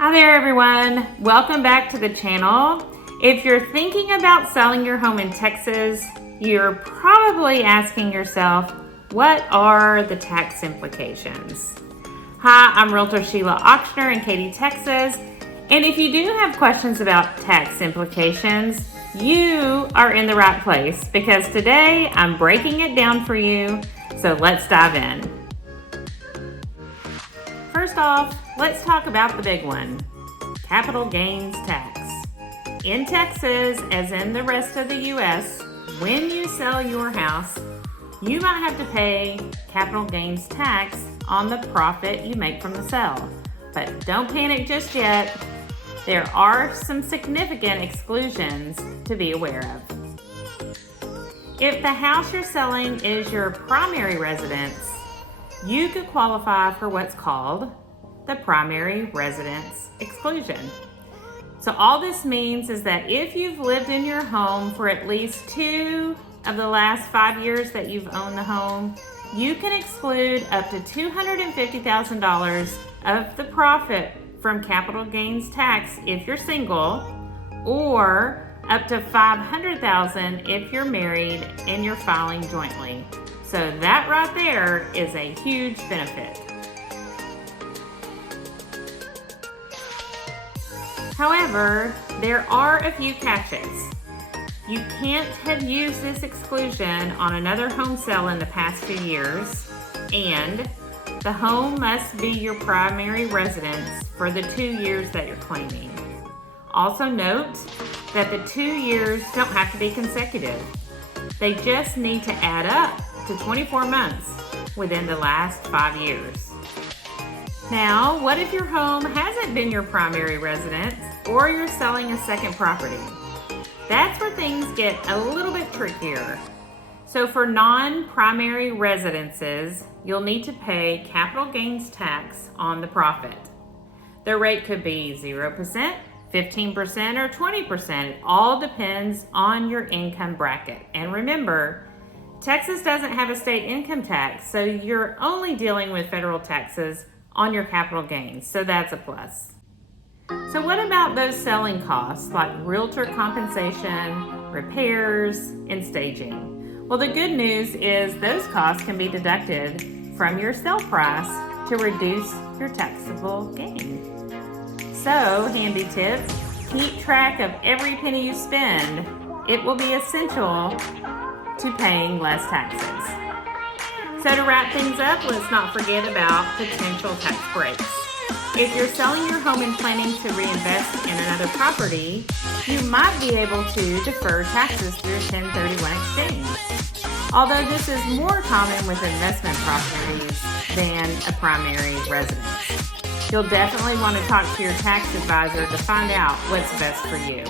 Hi there everyone, welcome back to the channel. If you're thinking about selling your home in Texas, you're probably asking yourself, what are the tax implications? Hi, I'm realtor Sheila Ochsner in Katy, Texas. And if you do have questions about tax implications, you are in the right place because today I'm breaking it down for you. So let's dive in. First off, let's talk about the big one, capital gains tax. In Texas, as in the rest of the U.S., when you sell your house, you might have to pay capital gains tax on the profit you make from the sale. But don't panic just yet. There are some significant exclusions to be aware of. If the house you're selling is your primary residence, you could qualify for what's called the Primary Residence Exclusion. So all this means is that if you've lived in your home for at least 2 of the last 5 years that you've owned the home, you can exclude up to $250,000 of the profit from capital gains tax if you're single, or up to $500,000 if you're married and you're filing jointly. So that right there is a huge benefit. However, there are a few catches. You can't have used this exclusion on another home sale in the past few years, and the home must be your primary residence for the 2 years that you're claiming. Also note that the 2 years don't have to be consecutive. They just need to add up to 24 months within the last 5 years. Now, what if your home hasn't been your primary residence or you're selling a second property? That's where things get a little bit trickier. So for non-primary residences, you'll need to pay capital gains tax on the profit. The rate could be 0%, 15%, or 20%. It all depends on your income bracket. And remember, Texas doesn't have a state income tax, so you're only dealing with federal taxes on your capital gains, so that's a plus. So what about those selling costs like realtor compensation, repairs, and staging? Well, the good news is those costs can be deducted from your sale price to reduce your taxable gain. So, handy tip, keep track of every penny you spend. It will be essential to paying less taxes. So to wrap things up, let's not forget about potential tax breaks. If you're selling your home and planning to reinvest in another property, you might be able to defer taxes through a 1031 exchange. Although this is more common with investment properties than a primary residence. You'll definitely want to talk to your tax advisor to find out what's best for you.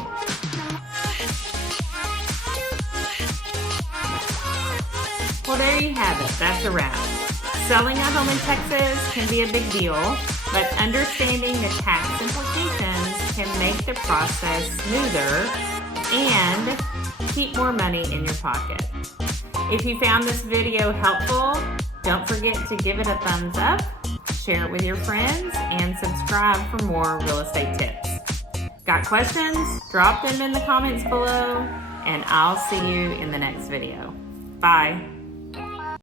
Well, there you have it. That's a wrap. Selling a home in Texas can be a big deal, but understanding the tax implications can make the process smoother and keep more money in your pocket. If you found this video helpful, don't forget to give it a thumbs up, share it with your friends, and subscribe for more real estate tips. Got questions? Drop them in the comments below, and I'll see you in the next video. Bye.